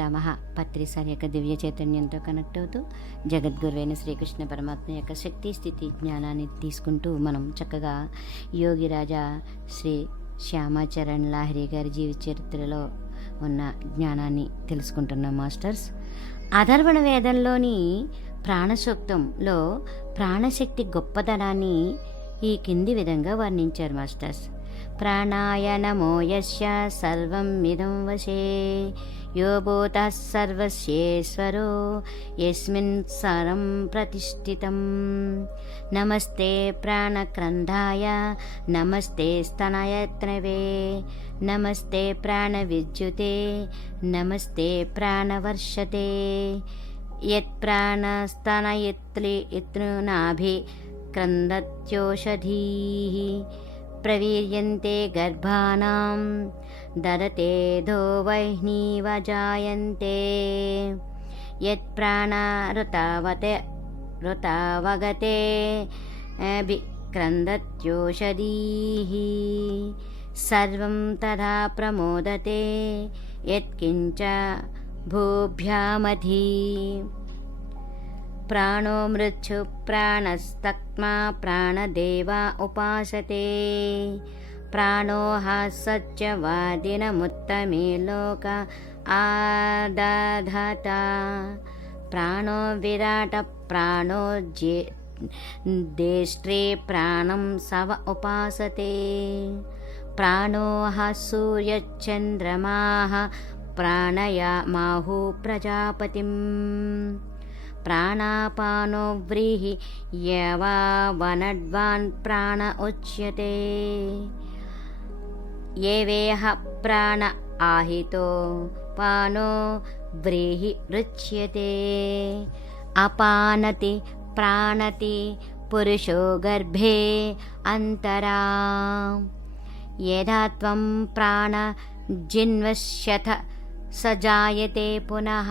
పితామహ పత్రిసారి యొక్క దివ్య చైతన్యంతో కనెక్ట్ అవుతూ జగద్గురువైన శ్రీకృష్ణ పరమాత్మ యొక్క శక్తి స్థితి జ్ఞానాన్ని తీసుకుంటూ మనం చక్కగా యోగిరాజా శ్రీ శ్యామాచరణ్ లాహిరి గారి జీవిత చరిత్రలో ఉన్న జ్ఞానాన్ని తెలుసుకుంటున్నాం మాస్టర్స్. అథర్వణ వేదంలోని ప్రాణసూక్తంలో ప్రాణశక్తి గొప్పతనాన్ని ఈ కింది విధంగా వర్ణించారు మాస్టర్స్. ప్రాణాయ నమో యస్య సర్వం ఇదం వశే యో భూతః సర్వస్యేశ్వరో యస్మిన్ సరం ప్రతిష్ఠితం. నమస్తే ప్రాణక్రంధాయ నమస్తే స్తనయత్నవే నమస్తే ప్రాణవిద్యుతే నమస్తే ప్రాణవర్షతే. యత్ ప్రాణస్తనయత్నాభి క్రందత్యోషధీః ప్రవీర్యంతే గర్భానాం దదతేధో వహ్నీవ జాయంతే. యత్ ప్రాణారుతావగతే క్రందత్యోషధీః సర్వం తథా ప్రమోదతే యత్కించ భూభ్యామధి. ప్రాణో మృత్యు ప్రాణస్తక్మా ప్రాణదేవ ఉపాసతే. ప్రాణో సత్యవాదినముత్తమే లోక ఆదధత. ప్రాణో విరాట ప్రాణో దేష్ట్రే ప్రాణం సవ ఉపాసతే. ప్రాణో సూర్యచంద్రమాః ప్రాణయామాహు ప్రజాపతిం. ప్రాణాపానో వ్రీహి యవనడ్వాన్ ప్రాణ ఉచ్యతే. ఏవేహ ప్రాణ ఆహితో పానో వ్రీహి రుచ్యతే. అపానతి ప్రాణతి పురుషో గర్భే అంతరా. యథా త్వం ప్రాణ జిన్వస్యథ సజాయతే పునః.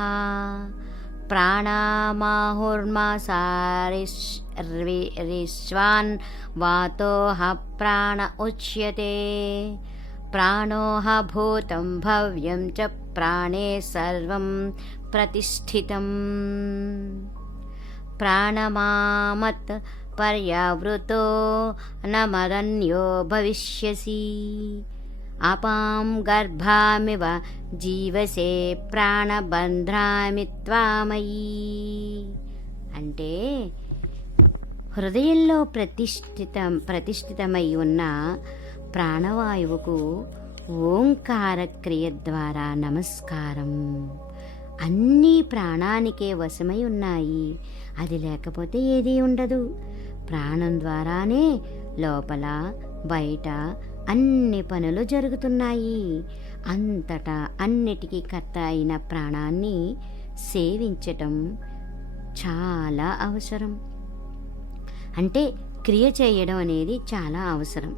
ప్రాణామాహుర్మాసారిష్వాన్ వాతోః ప్రాణ ఉచ్యతే. ప్రాణోః భూతం భవ్యం చ ప్రాణే సర్వం ప్రతిష్ఠితం. ప్రాణమామత్ పర్యావృతో నమదన్యో భవిష్యసి. అపాం గర్భామివ జీవసే ప్రాణబంధ్రామి త్వామయీ. అంటే హృదయంలో ప్రతిష్ఠితమై ఉన్న ప్రాణవాయువుకు ఓంకార క్రియ ద్వారా నమస్కారం. అన్నీ ప్రాణానికే వశమై ఉన్నాయి. అది లేకపోతే ఏదీ ఉండదు. ప్రాణం ద్వారానే లోపల బయట అన్ని పనులు జరుగుతున్నాయి. అంతటా అన్నిటికీ కర్త అయిన ప్రాణాన్ని సేవించటం చాలా అవసరం. అంటే క్రియ చేయడం అనేది చాలా అవసరం.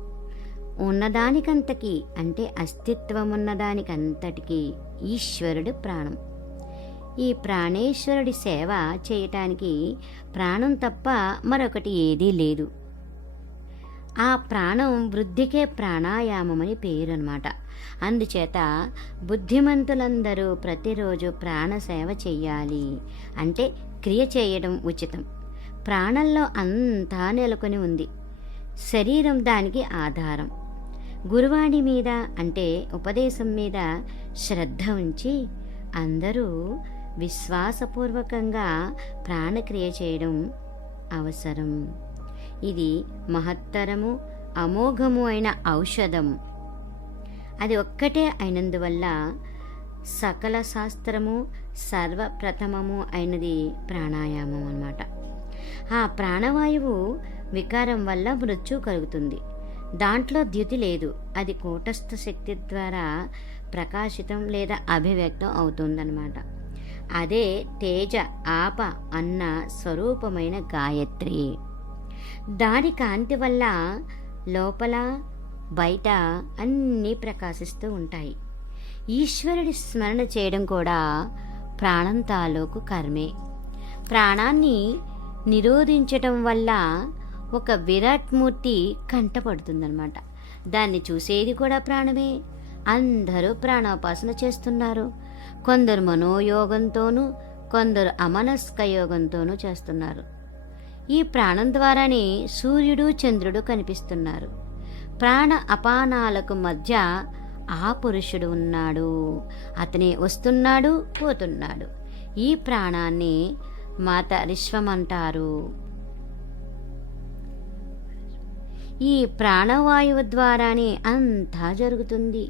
ఉన్నదానికంతకి అంటే అస్తిత్వం ఉన్నదానికంతటికీ ఈశ్వరుడు ప్రాణం. ఈ ప్రాణేశ్వరుడి సేవ చేయటానికి ప్రాణం తప్ప మరొకటి ఏదీ లేదు. ఆ ప్రాణం వృద్ధికే ప్రాణాయామమని పేరు అన్నమాట. అందుచేత బుద్ధిమంతులందరూ ప్రతిరోజు ప్రాణసేవ చెయ్యాలి. అంటే క్రియ చేయడం ఉచితం. ప్రాణంలో అంతా నెలకొని ఉంది. శరీరం దానికి ఆధారం. గురువాణి మీద అంటే ఉపదేశం మీద శ్రద్ధ ఉంచి అందరూ విశ్వాసపూర్వకంగా ప్రాణక్రియ చేయడం అవసరం. ఇది మహత్తరము అమోఘము అయిన ఔషధం. అది ఒక్కటే అయినందువల్ల సకల శాస్త్రము సర్వప్రథమము అయినది ప్రాణాయామం అన్నమాట. ఆ ప్రాణవాయువు వికారం వల్ల మృత్యు కలుగుతుంది. దాంట్లో ద్యుతి లేదు. అది కూటస్థ శక్తి ద్వారా ప్రకాశితం లేదా అభివ్యక్తం అవుతుందన్నమాట. అదే తేజ ఆప అన్న స్వరూపమైన గాయత్రి. దాని కాంతి వల్ల లోపల బయట అన్నీ ప్రకాశిస్తూ ఉంటాయి. ఈశ్వరుడి స్మరణ చేయడం కూడా ప్రాణం తాలూకు కర్మే. ప్రాణాన్ని నిరోధించటం వల్ల ఒక విరాట్మూర్తి కంటపడుతుందన్నమాట. దాన్ని చూసేది కూడా ప్రాణమే. అందరూ ప్రాణోపాసన చేస్తున్నారు. కొందరు మనోయోగంతోనూ, కొందరు అమనస్క యోగంతోనూ చేస్తున్నారు. ఈ ప్రాణం ద్వారానే సూర్యుడు, చంద్రుడు కనిపిస్తున్నారు. ప్రాణ అపానాలకు మధ్య ఆ పురుషుడు ఉన్నాడు. అతనే వస్తున్నాడు, పోతున్నాడు. ఈ ప్రాణాన్ని మాత విశ్వం అంటారు. ఈ ప్రాణవాయువు ద్వారానే అంతా జరుగుతుంది.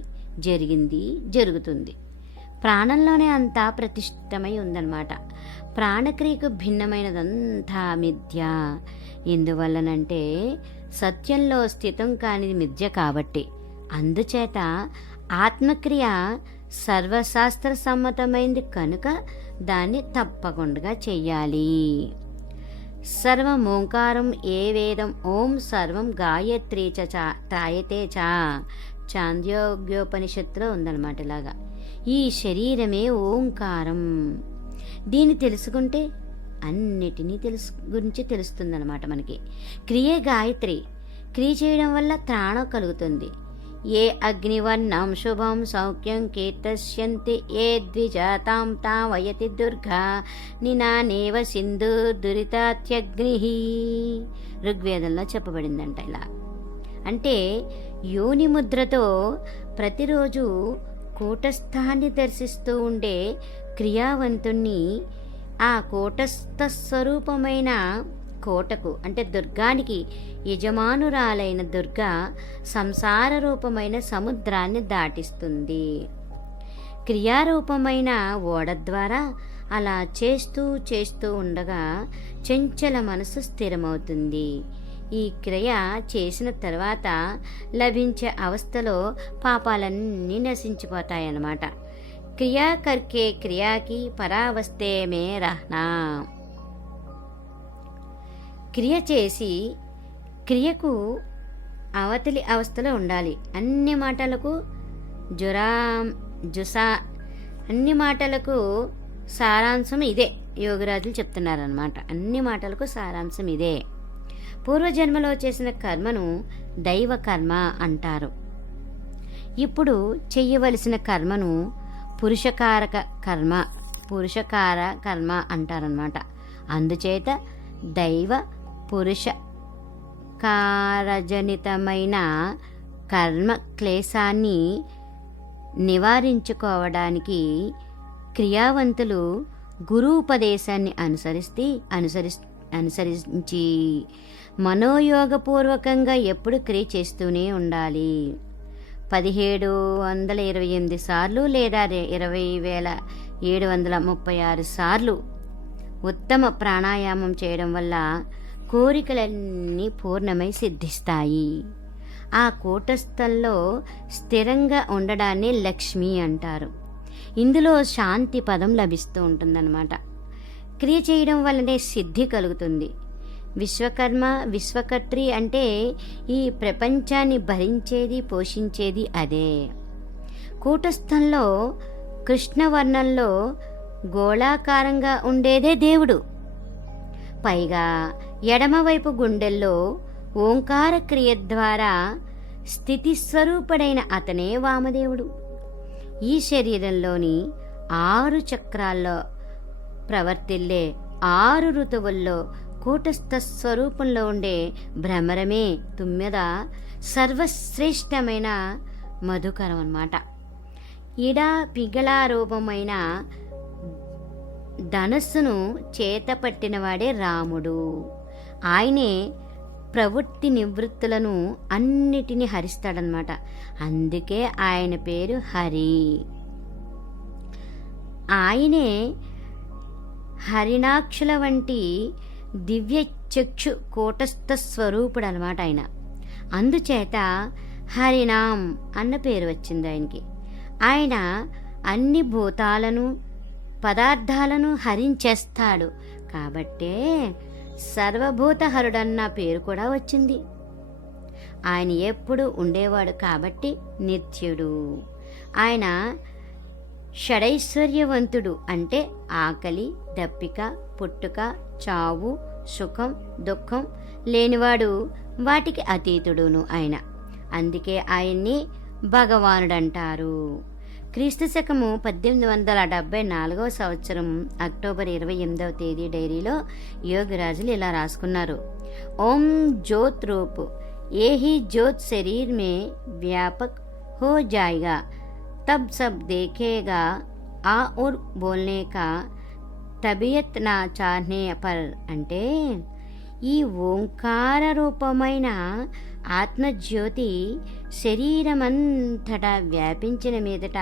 ప్రాణంలోనే అంతా ప్రతిష్ఠితమై ఉందన్నమాట. ప్రాణక్రియకు భిన్నమైనదంతా మిథ్య. ఎందువల్లనంటే సత్యంలో స్థితం కానిది మిథ్య కాబట్టి. అందుచేత ఆత్మక్రియ సర్వశాస్త్ర సమ్మతమైంది కనుక దాన్ని తప్పకుండా చెయ్యాలి. సర్వం ఓంకారం ఏ వేదం ఓం సర్వం గాయత్రీ త్రాయతే చాంద్యోగ్యోపనిషత్తులో ఉందన్నమాట. ఇలాగా ఈ శరీరమే ఓంకారం. దీన్ని తెలుసుకుంటే అన్నిటినీ గురించి తెలుస్తుందన్నమాట మనకి. క్రియే గాయత్రి. క్రియ చేయడం వల్ల త్రాణం కలుగుతుంది. ఏ అగ్నివర్ణం శుభం సౌఖ్యం కీర్తస్యంతి ఏ ద్విజాతాం తావయతి దుర్గా నినానేవ సింధు దురితాత్యగ్ని. ఋగ్వేదంలో చెప్పబడిందంట. ఇలా అంటే యోని ముద్రతో ప్రతిరోజు కూటస్థాన్ని దర్శిస్తూ ఉండే క్రియావంతుణ్ణి ఆ కూటస్థ స్వరూపమైన కోటకు అంటే దుర్గానికి యజమానురాలైన దుర్గా సంసార రూపమైన సముద్రాన్ని దాటిస్తుంది. క్రియారూపమైన ఓడ ద్వారా అలా చేస్తూ ఉండగా చంచల మనసు స్థిరమవుతుంది. ఈ క్రియ చేసిన తర్వాత లభించే అవస్థలో పాపాలన్నీ నశించిపోతాయన్నమాట. క్రియా కర్కే క్రియాకి పరావస్తే మే రహ్నా. క్రియ చేసి క్రియకు అవతలి అవస్థలో ఉండాలి. అన్ని మాటలకు అన్ని మాటలకు సారాంశం ఇదే. యోగిరాజులు చెప్తున్నారనమాట. అన్ని మాటలకు సారాంశం ఇదే. పూర్వజన్మలో చేసిన కర్మను దైవ కర్మ అంటారు. ఇప్పుడు చెయ్యవలసిన కర్మను పురుషకార కర్మ అంటారనమాట. అందుచేత దైవ పురుషకారజనితమైన కర్మ క్లేశాన్ని నివారించుకోవడానికి క్రియావంతులు గురూపదేశాన్ని అనుసరించి మనోయోగపూర్వకంగా ఎప్పుడు క్రియ చేస్తూనే ఉండాలి. 1728 సార్లు లేదా 20,736 సార్లు ఉత్తమ ప్రాణాయామం చేయడం వల్ల కోరికలన్నీ పూర్ణమై సిద్ధిస్తాయి. ఆ కూటస్థంలో స్థిరంగా ఉండడాన్ని లక్ష్మి అంటారు. ఇందులో శాంతి పదం లభిస్తూ ఉంటుందన్నమాట. క్రియ చేయడం వల్లనే సిద్ధి కలుగుతుంది. విశ్వకర్మ విశ్వకర్త్రి అంటే ఈ ప్రపంచాన్ని భరించేది పోషించేది అదే. కూటస్థంలో కృష్ణవర్ణంలో గోళాకారంగా ఉండేదే దేవుడు. పైగా ఎడమవైపు గుండెల్లో ఓంకార క్రియ ద్వారా స్థితి స్వరూపుడైన అతనే వామదేవుడు. ఈ శరీరంలోని 6 చక్రాల్లో ప్రవర్తిల్లే 6 ఋతువుల్లో కూటస్థ స్వరూపంలో ఉండే భ్రమరమే తుమ్మెద సర్వశ్రేష్టమైన మధుకరం అన్నమాట. ఇడా పిగళా రూపమైన ధనస్సును చేతపట్టినవాడే రాముడు. ఆయనే ప్రవృత్తి నివృత్తులను అన్నిటినీ హరిస్తాడనమాట. అందుకే ఆయన పేరు హరి. ఆయనే హరిణాక్షుల వంటి దివ్య చక్షు కూటస్థ స్వరూపుడు అనమాట ఆయన. అందుచేత హరినాం అన్న పేరు వచ్చింది ఆయనకి. ఆయన అన్ని భూతాలను పదార్థాలను హరించేస్తాడు కాబట్టే సర్వభూతహరుడన్న పేరు కూడా వచ్చింది. ఆయన ఎప్పుడు ఉండేవాడు కాబట్టి నిత్యుడు. ఆయన షడైశ్వర్యవంతుడు అంటే ఆకలి, దప్పిక, పుట్టుక, చావు, సుఖం, దుఃఖం లేనివాడు, వాటికి అతీతుడును ఆయన. అందుకే ఆయన్ని భగవానుడంటారు. క్రీస్తు శకము 1874 సంవత్సరం అక్టోబర్ 28వ తేదీ డైరీలో యోగిరాజులు ఇలా రాసుకున్నారు. ఓం జ్యోత్ రూప్ ఏ హీ జ్యోత్ శరీర్ మే వ్యాపక్ హో జాయేగా తబ్ సబ్ దేఖేగా ఆ ఉర్ బోల్నే కా తబియత్ నా చాహ్నే పర్. అంటే ఈ ఓంకార రూపమైన ఆత్మజ్యోతి శరీరమంతటా వ్యాపించిన మీదట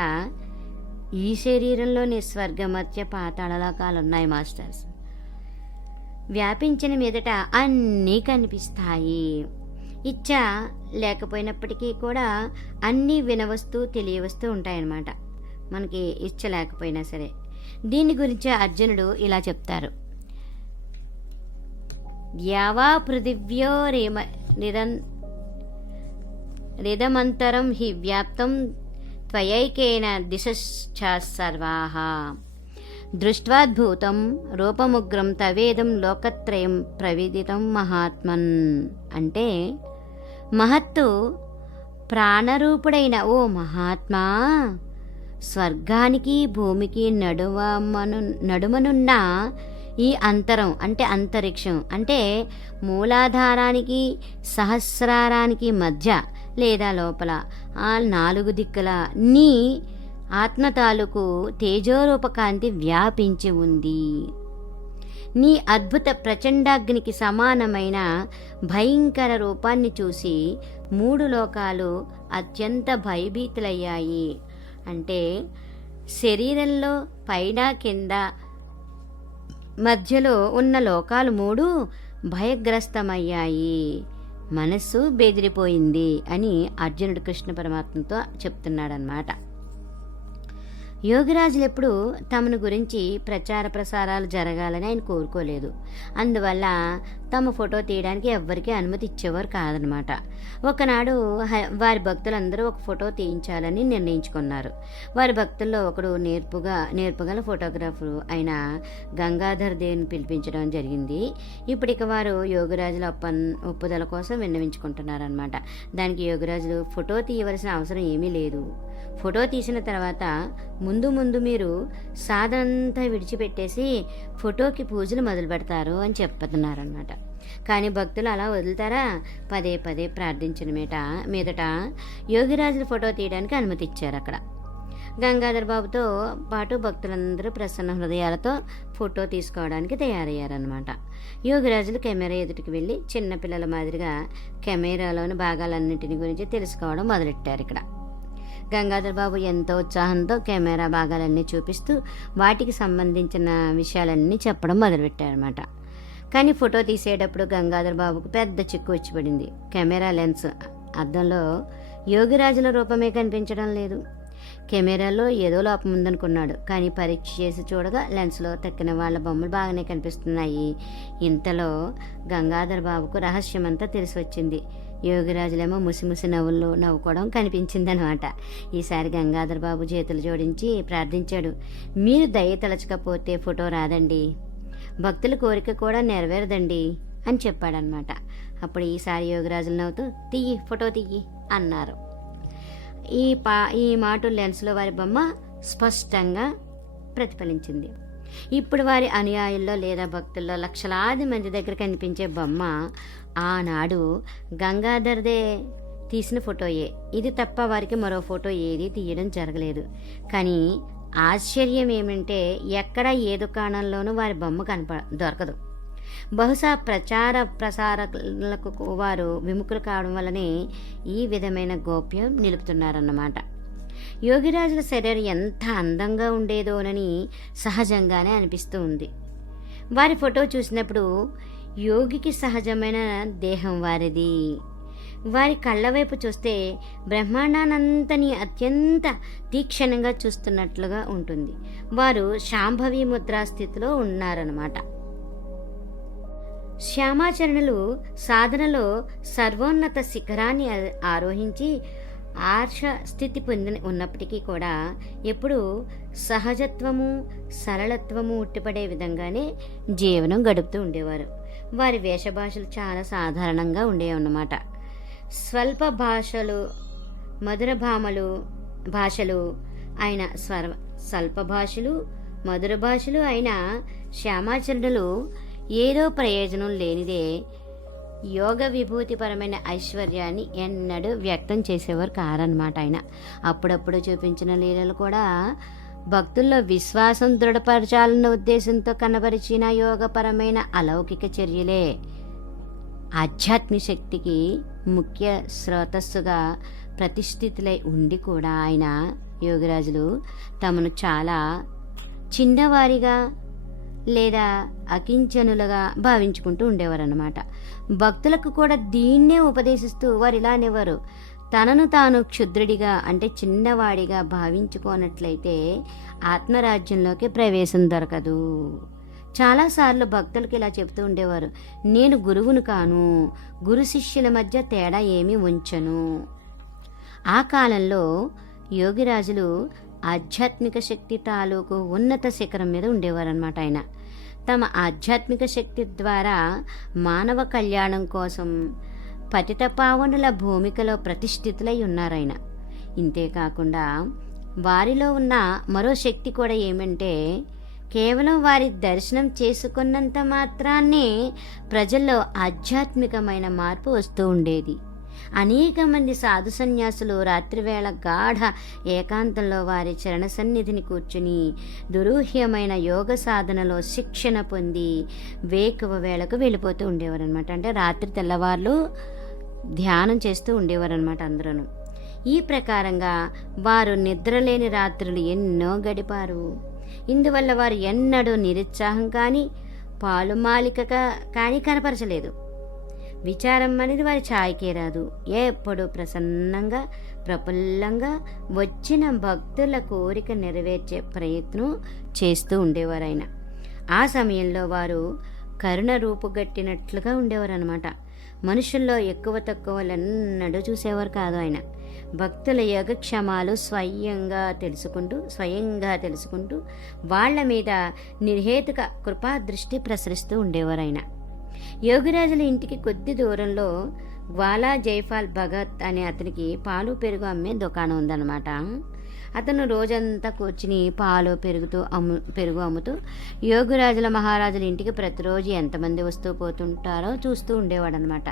ఈ శరీరంలోని స్వర్గమధ్య పాతాళ లోకాలు ఉన్నాయి మాస్టర్స్. వ్యాపించిన మీదట అన్నీ కనిపిస్తాయి. ఇచ్చ లేకపోయినప్పటికీ కూడా అన్నీ వినవస్తూ తెలియవస్తూ ఉంటాయన్నమాట, మనకి ఇచ్చ లేకపోయినా సరే. దీని గురించి అర్జునుడు ఇలా చెప్తారు. ద్యావా పృథివ్యో రిదమంతరం హి వ్యాప్తం త్వయైకేన దిశశ్చ సర్వాః దృష్ట్వాద్భుతం రూపముగ్రం తవేదం లోకత్రయం ప్రవిదితం మహాత్మన్. అంటే మహత్తు ప్రాణరూపుడైన ఓ మహాత్మా, స్వర్గానికి భూమికి నడుమనున్న ఈ అంతరం అంటే అంతరిక్షం అంటే మూలాధారానికి సహస్రారానికి మధ్య లేదా లోపల ఆ 4 దిక్కుల నీ ఆత్మ తాలూకు తేజోరూపకాంతి వ్యాపించి ఉంది. నీ అద్భుత ప్రచండాగ్నికి సమానమైన భయంకర రూపాన్ని చూసి 3 లోకాలు అత్యంత భయభీతులయ్యాయి. అంటే శరీరంలో పైన కింద మధ్యలో ఉన్న లోకాలు 3 భయగ్రస్తమయ్యాయి, మనస్సు బెదిరిపోయింది అని అర్జునుడు కృష్ణ పరమాత్మతో చెప్తున్నాడనమాట. యోగిరాజులు ఎప్పుడు తమను గురించి ప్రచార ప్రసారాలు జరగాలని ఆయన కోరుకోలేదు. అందువల్ల తమ ఫోటో తీయడానికి ఎవ్వరికీ అనుమతి ఇచ్చేవారు కాదనమాట. ఒకనాడు వారి భక్తులందరూ ఒక ఫోటో తీయించాలని నిర్ణయించుకున్నారు. వారి భక్తుల్లో ఒకడు నేర్పుగల ఫోటోగ్రాఫరు అయిన గంగాధర్ దేవుని పిలిపించడం జరిగింది. ఇప్పటికి వారు యోగిరాజుల ఒప్పుదల కోసం విన్నవించుకుంటున్నారనమాట. దానికి యోగిరాజులు ఫోటో తీయవలసిన అవసరం ఏమీ లేదు, ఫోటో తీసిన తర్వాత ముందు మీరు సాధనంతా విడిచిపెట్టేసి ఫోటోకి పూజలు మొదలు పెడతారు అని చెప్తున్నారనమాట. కానీ భక్తులు అలా వదులుతారా? పదే ప్రార్థించిన మీదట యోగిరాజుల ఫోటో తీయడానికి అనుమతి ఇచ్చారు. అక్కడ గంగాధర్ బాబుతో పాటు భక్తులందరూ ప్రసన్న హృదయాలతో ఫోటో తీసుకోవడానికి తయారయ్యారనమాట. యోగిరాజులు కెమెరా ఎదుటికి వెళ్ళి చిన్నపిల్లల మాదిరిగా కెమెరాలోని భాగాలన్నింటిని గురించి తెలుసుకోవడం మొదలెట్టారు. ఇక్కడ గంగాధర్ బాబు ఎంతో ఉత్సాహంతో కెమెరా భాగాలన్నీ చూపిస్తూ వాటికి సంబంధించిన విషయాలన్నీ చెప్పడం మొదలుపెట్టారన్నమాట. కానీ ఫోటో తీసేటప్పుడు గంగాధర్ బాబుకు పెద్ద చిక్కు వచ్చి పడింది. కెమెరా లెన్స్ అద్దంలో యోగిరాజుల రూపమే కనిపించడం లేదు. కెమెరాలో ఏదో లోపం ఉందనుకున్నాడు. కానీ పరీక్ష చేసి చూడగా లెన్స్లో తక్కిన వాళ్ళ బొమ్మలు బాగానే కనిపిస్తున్నాయి. ఇంతలో గంగాధర్ బాబుకు రహస్యమంతా తెలిసి వచ్చింది. యోగిరాజులేమో ముసిముసి నవ్వుకోవడం కనిపించిందనమాట. ఈసారి గంగాధర్ బాబు చేతులు జోడించి ప్రార్థించాడు. మీరు దయ తలచకపోతే ఫోటో రాదండి, భక్తుల కోరిక కూడా నెరవేరదండి అని చెప్పాడనమాట. అప్పుడు ఈసారి యోగిరాజులు నవ్వుతూ ఫోటో తీయి అన్నారు. ఈ మాట లెన్స్లో వారి బొమ్మ స్పష్టంగా ప్రతిఫలించింది. ఇప్పుడు వారి అనుయాయుల్లో లేదా భక్తుల్లో లక్షలాది మంది దగ్గర కనిపించే బొమ్మ ఆనాడు గంగాధర్దే తీసిన ఫోటోయే. ఇది తప్ప వారికి మరో ఫోటో ఏది తీయడం జరగలేదు. కానీ ఆశ్చర్యం ఏమంటే ఎక్కడ ఏ దుకాణంలోనూ వారి బొమ్మ దొరకదు. బహుశా ప్రసారాలకు వారు విముఖులు కావడం వల్లనే ఈ విధమైన గోప్యం నిలుపుతున్నారన్నమాట. యోగిరాజుల శరీరం ఎంత అందంగా ఉండేదోనని సహజంగానే అనిపిస్తూ ఉంది. వారి ఫోటో చూసినప్పుడు యోగికి సహజమైన దేహం వారిది. వారి కళ్ళ వైపు చూస్తే బ్రహ్మాండానంతని అత్యంత తీక్షణంగా చూస్తున్నట్లుగా ఉంటుంది. వారు శాంభవి ముద్రా స్థితిలో ఉన్నారన్నమాట. శ్యామాచరణులు సాధనలో సర్వోన్నత శిఖరాన్ని ఆరోహించి ఆర్ష స్థితి ఉన్నప్పటికీ కూడా ఎప్పుడూ సహజత్వము సరళత్వము ఉట్టిపడే విధంగానే జీవనం గడుపుతూ ఉండేవారు. వారి వేషభాషలు చాలా సాధారణంగా ఉండేవన్నమాట. స్వల్ప భాషలు, మధుర భాషలు, ఆయన స్వల్ప భాషలు మధుర భాషలు అయిన శ్యామాచరణులు ఏదో ప్రయోజనం లేనిదే యోగ విభూతిపరమైన ఐశ్వర్యాన్ని ఎన్నడూ వ్యక్తం చేసేవారు కారన్నమాట. ఆయన అప్పుడప్పుడు చూపించిన లీలలు కూడా భక్తుల్లో విశ్వాసం దృఢపరచాలన్న ఉద్దేశంతో కనబరిచిన యోగపరమైన అలౌకిక చర్యలే. ఆధ్యాత్మిక శక్తికి ముఖ్య స్రోతస్సుగా ప్రతిష్ఠితులై ఉండి కూడా ఆయన యోగిరాజులు తమను చాలా చిన్నవారిగా లేదా అకించనులుగా భావించుకుంటూ ఉండేవారన్నమాట. భక్తులకు కూడా దీన్నే ఉపదేశిస్తూ వారు ఇలా అనేవారు, తనను తాను క్షుద్రుడిగా అంటే చిన్నవాడిగా భావించుకోనట్లయితే ఆత్మరాజ్యంలోకి ప్రవేశం దొరకదు. చాలాసార్లు భక్తులకి ఇలా చెప్తూ ఉండేవారు, నేను గురువును కాను, గురు శిష్యుల మధ్య తేడా ఏమీ ఉంచను. ఆ కాలంలో యోగిరాజులు ఆధ్యాత్మిక శక్తి తాలూకు ఉన్నత శిఖరం మీద ఉండేవారన్నమాట. ఆయన తమ ఆధ్యాత్మిక శక్తి ద్వారా మానవ కళ్యాణం కోసం పతిత పావనుల భూమికలో ప్రతిష్ఠితులై ఉన్నారాయన. ఇంతేకాకుండా వారిలో ఉన్న మరో శక్తి కూడా ఏమంటే, కేవలం వారి దర్శనం చేసుకున్నంత మాత్రాన్నే ప్రజల్లో ఆధ్యాత్మికమైన మార్పు వస్తూ ఉండేది. అనేక మంది సాధు సన్యాసులు రాత్రివేళ గాఢ ఏకాంతంలో వారి చరణ సన్నిధిని కూర్చుని దురూహ్యమైన యోగ సాధనలో శిక్షణ పొంది వేకువ వేళకు వెళ్ళిపోతూ ఉండేవారనమాట. అంటే రాత్రి తెల్లవార్లు ధ్యానం చేస్తూ ఉండేవారనమాట అందరూ. ఈ ప్రకారంగా వారు నిద్రలేని రాత్రులు ఎన్నో గడిపారు. ఇందువల్ల వారు ఎన్నడూ నిరుత్సాహం కానీ పాలుమాలిక కానీ కనపరచలేదు. విచారం అనేది వారి ఛాయకే రాదు. ఎప్పుడు ప్రసన్నంగా ప్రఫుల్లంగా వచ్చిన భక్తుల కోరిక నెరవేర్చే ప్రయత్నం చేస్తూ ఉండేవారు ఆయన. ఆ సమయంలో వారు కరుణ రూపుగట్టినట్లుగా ఉండేవారు అనమాట. మనుషుల్లో ఎక్కువ తక్కువలెన్నడూ చూసేవారు కాదు ఆయన. భక్తుల యోగక్షేమాలు స్వయంగా తెలుసుకుంటూ వాళ్ల మీద నిర్హేతుక కృపాదృష్టి ప్రసరిస్తూ ఉండేవారు ఆయన. యోగిరాజుల ఇంటికి కొద్ది దూరంలో గ్వాలా జైపాల్ భగత్ అనే అతనికి పాలు పెరుగు అమ్మే దుకాణం ఉందన్నమాట. అతను రోజంతా కూర్చుని పాలు పెరుగు అమ్ముతూ యోగిరాజుల మహారాజుల ఇంటికి ప్రతిరోజు ఎంతమంది వస్తూ పోతుంటారో చూస్తూ ఉండేవాడనమాట.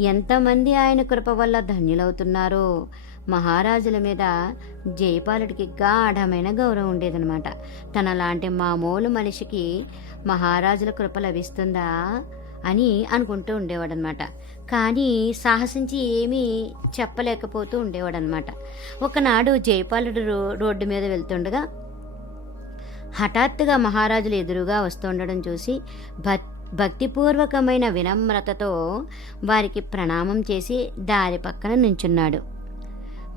ఎంతమంది ఆయన కృప వల్ల ధన్యులవుతున్నారో. మహారాజుల మీద జైపాలుడికి గాఢమైన గౌరవం ఉండేదనమాట. తనలాంటి మామూలు మనిషికి మహారాజుల కృప లభిస్తుందా అని అనుకుంటూ ఉండేవాడనమాట. కానీ సాహసించి ఏమీ చెప్పలేకపోతూ ఉండేవాడనమాట. ఒకనాడు జైపాలుడు రోడ్డు మీద వెళ్తుండగా హఠాత్తుగా మహారాజులు ఎదురుగా వస్తుండడం చూసి భక్తిపూర్వకమైన వినమ్రతతో వారికి ప్రణామం చేసి దారి పక్కన నించున్నాడు.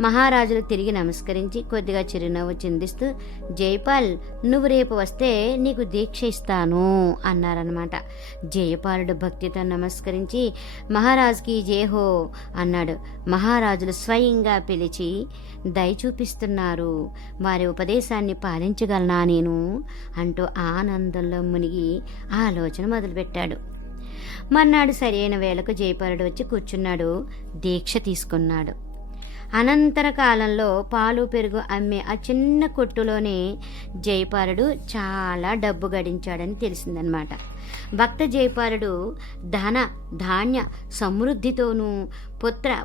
మహారాజులు తిరిగి నమస్కరించి కొద్దిగా చిరునవ్వు చిందిస్తూ, జైపాల్, నువ్వు రేపు వస్తే నీకు దీక్ష ఇస్తాను అన్నారనమాట. జైపాలుడు భక్తితో నమస్కరించి మహారాజుకి జేహో అన్నాడు. మహారాజులు స్వయంగా పిలిచి దయ చూపిస్తున్నారు, వారి ఉపదేశాన్ని పాలించగలనా నేను అంటూ ఆనందంలో మునిగి ఆలోచన మొదలుపెట్టాడు. మర్నాడు సరైన వేళకు జైపాలుడు వచ్చి కూర్చున్నాడు. దీక్ష తీసుకున్నాడు. అనంతర కాలంలో పాలు పెరుగు అమ్మే ఆ చిన్న కొట్టులోనే జైపాలుడు చాలా డబ్బు గడించాడని తెలిసిందనమాట. భక్త జైపాలుడు ధాన్య సమృద్ధితోనూ పుత్ర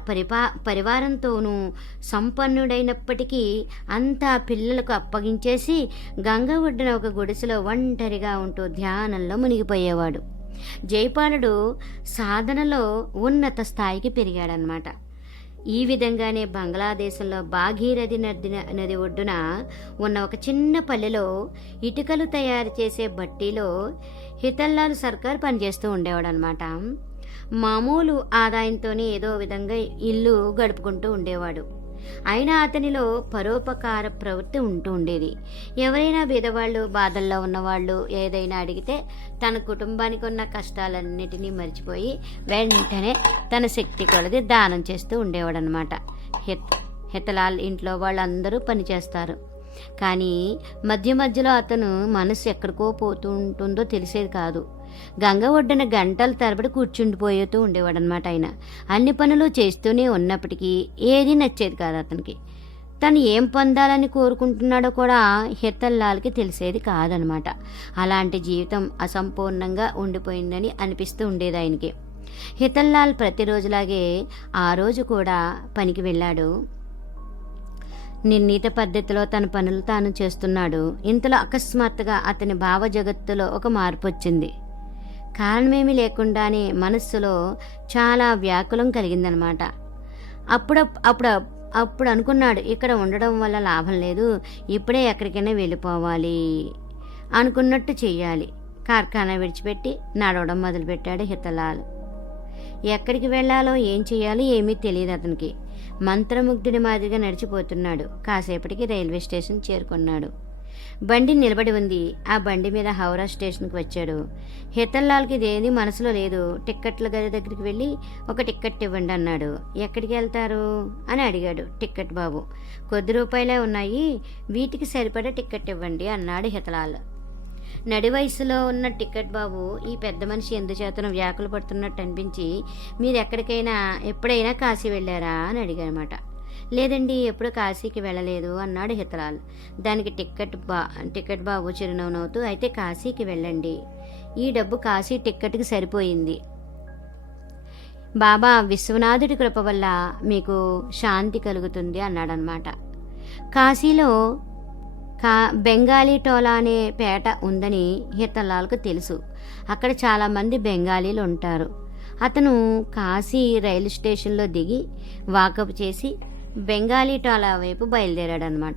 పరివారంతోనూ సంపన్నుడైనప్పటికీ అంతా పిల్లలకు అప్పగించేసి గంగ ఒడ్డున ఒక గుడిసెలో ఒంటరిగా ఉంటూ ధ్యానంలో మునిగిపోయేవాడు. జైపాలుడు సాధనలో ఉన్నత స్థాయికి పెరిగాడనమాట. ఈ విధంగానే బంగ్లాదేశంలో భాగీరథి నది ఒడ్డున ఉన్న ఒక చిన్న పల్లెలో ఇటుకలు తయారు చేసే బట్టీలో హితల్లాల్ సర్కార్ పనిచేస్తూ ఉండేవాడు అనమాట. మామూలు ఆదాయంతోనే ఏదో విధంగా ఇల్లు గడుపుకుంటూ ఉండేవాడు. అయినా అతనిలో పరోపకార ప్రవృత్తి ఉంటూ ఉండేది. ఎవరైనా బీదవాళ్ళు, బాధల్లో ఉన్నవాళ్ళు ఏదైనా అడిగితే తన కుటుంబానికి ఉన్న కష్టాలన్నిటినీ మర్చిపోయి వెంటనే తన శక్తి కొలది దానం చేస్తూ ఉండేవాడనమాట. హితలాల్ ఇంట్లో వాళ్ళందరూ పనిచేస్తారు. కానీ మధ్యలో అతను మనసు ఎక్కడికో పోతూ ఉంటుందో తెలిసేది కాదు. గంగ ఒడ్డున గంటల తరబడి కూర్చుండిపోతూ ఉండేవాడనమాట. ఆయన అన్ని పనులు చేస్తూనే ఉన్నప్పటికీ ఏదీ నచ్చేది కాదు అతనికి. తను ఏం పొందాలని కోరుకుంటున్నాడో కూడా హితల్లాల్కి తెలిసేది కాదనమాట. అలాంటి జీవితం అసంపూర్ణంగా ఉండిపోయిందని అనిపిస్తూ ఉండేది ఆయనకి. హితల్లాల్ ప్రతిరోజులాగే ఆ రోజు కూడా పనికి వెళ్ళాడు. నిర్ణీత పద్ధతిలో తన పనులు తాను చేస్తున్నాడు. ఇంతలో అకస్మాత్తుగా అతని భావ జగత్తులో ఒక మార్పు వచ్చింది. కారణమేమీ లేకుండానే మనస్సులో చాలా వ్యాకులం కలిగిందనమాట. అప్పుడు అప్పుడు అప్పుడు అనుకున్నాడు, ఇక్కడ ఉండడం వల్ల లాభం లేదు, ఇప్పుడే ఎక్కడికైనా వెళ్ళిపోవాలి, అనుకున్నట్టు చెయ్యాలి. కార్ఖానా విడిచిపెట్టి నడవడం మొదలుపెట్టాడు హితలాల్. ఎక్కడికి వెళ్ళాలో ఏం చేయాలో ఏమీ తెలియదు అతనికి. మంత్రముగ్ధుడి మాదిరిగా నడిచిపోతున్నాడు. కాసేపటికి రైల్వే స్టేషన్ చేరుకున్నాడు. బండి నిలబడి ఉంది. ఆ బండి మీద హౌరా స్టేషన్కి వచ్చాడు. హితల్లాల్కి ఇదేది మనసులో లేదు. టిక్కెట్ల గది దగ్గరికి వెళ్ళి ఒక టిక్కెట్ ఇవ్వండి అన్నాడు. ఎక్కడికి వెళ్తారు అని అడిగాడు టిక్కెట్ బాబు. కొద్ది రూపాయలే ఉన్నాయి, వీటికి సరిపడా టిక్కెట్ ఇవ్వండి అన్నాడు హితలాల్. నడి వయసులో ఉన్న టిక్కెట్ బాబు ఈ పెద్ద మనిషి ఎందుచేతను వ్యాకులు పడుతున్నట్టు అనిపించి, మీరు ఎప్పుడైనా కాశీ వెళ్ళారా అని అడిగారన్నమాట. లేదండి, ఎప్పుడు కాశీకి వెళ్ళలేదు అన్నాడు హితలాల్. దానికి టిక్కెట్ బాబు చిరునవ్వు నవ్వుతూ, అయితే కాశీకి వెళ్ళండి, ఈ డబ్బు కాశీ టిక్కెట్కి సరిపోయింది. బాబా విశ్వనాథుడి కృప వల్ల మీకు శాంతి కలుగుతుంది అన్నాడనమాట. కాశీలో బెంగాలీ టోలా అనే పేట ఉందని హితలాల్కు తెలుసు. అక్కడ చాలామంది బెంగాలీలు ఉంటారు. అతను కాశీ రైలు స్టేషన్లో దిగి వాకప్ చేసి బెంగాలీ టోలా వైపు బయలుదేరాడనమాట.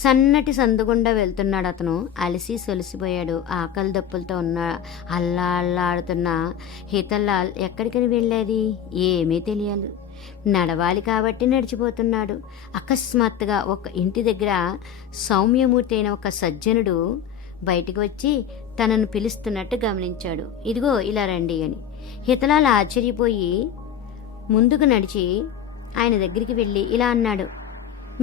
సన్నటి సందుగుండా వెళ్తున్నాడు అతను. అలసి సొలిసిపోయాడు. ఆకలి దప్పులతో అల్లాడుతున్న హితలాల్ ఎక్కడికని వెళ్ళేది ఏమీ తెలియదు. నడవాలి కాబట్టి నడిచిపోతున్నాడు. అకస్మాత్తుగా ఒక ఇంటి దగ్గర సౌమ్యమూర్తి అయిన ఒక సజ్జనుడు బయటికి వచ్చి తనను పిలుస్తున్నట్టు గమనించాడు. ఇదిగో ఇలా రండి అని. హితలాల్ ఆశ్చర్యపోయి ముందుకు నడిచి ఆయన దగ్గరికి వెళ్ళి ఇలా అన్నాడు,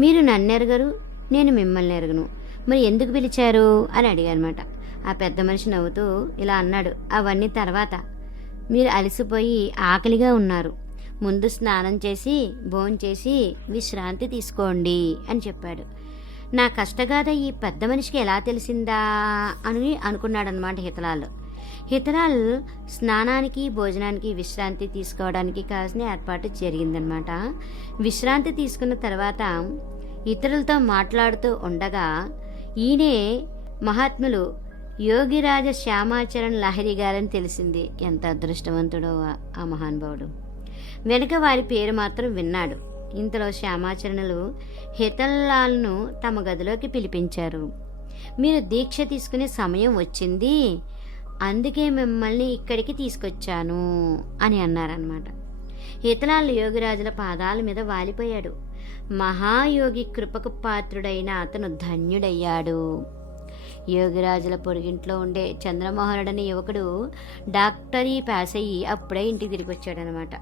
మీరు నన్నెరగరు, నేను మిమ్మల్ని ఎరగను, మరి ఎందుకు పిలిచారు అని అడిగానమాట. ఆ పెద్ద మనిషి నవ్వుతూ ఇలా అన్నాడు, అవన్నీ తర్వాత, మీరు అలసిపోయి ఆకలిగా ఉన్నారు, ముందు స్నానం చేసి భోంచేసి విశ్రాంతి తీసుకోండి అని చెప్పాడు. నా కష్టగాథ ఈ పెద్ద మనిషికి ఎలా తెలిసిందా అని అనుకున్నాడనమాట హితలాల్. హితలాల్ స్నానానికి భోజనానికి విశ్రాంతి తీసుకోవడానికి కావాల్సిన ఏర్పాటు జరిగిందనమాట. విశ్రాంతి తీసుకున్న తర్వాత ఇతరులతో మాట్లాడుతూ ఉండగా ఈయనే మహాత్ములు యోగిరాజ శ్యామాచరణ్ లహరి గారని తెలిసింది. ఎంత అదృష్టవంతుడో ఆ మహానుభావుడు. వెనుక వారి పేరు మాత్రం విన్నాడు. ఇంతలో శ్యామాచరణులు హితల్లాల్ను తమ గదిలోకి పిలిపించారు. మీరు దీక్ష తీసుకునే సమయం వచ్చింది, అందుకే మిమ్మల్ని ఇక్కడికి తీసుకొచ్చాను అని అన్నారన్నమాట. హితలాల్ యోగిరాజుల పాదాల మీద వాలిపోయాడు. మహాయోగి కృపకు పాత్రుడైన అతను ధన్యుడయ్యాడు. యోగిరాజుల పొరుగింట్లో ఉండే చంద్రమోహనుడని యువకుడు డాక్టరీ పాస్ అయ్యి అప్పుడే ఇంటికి తిరిగి వచ్చాడనమాట.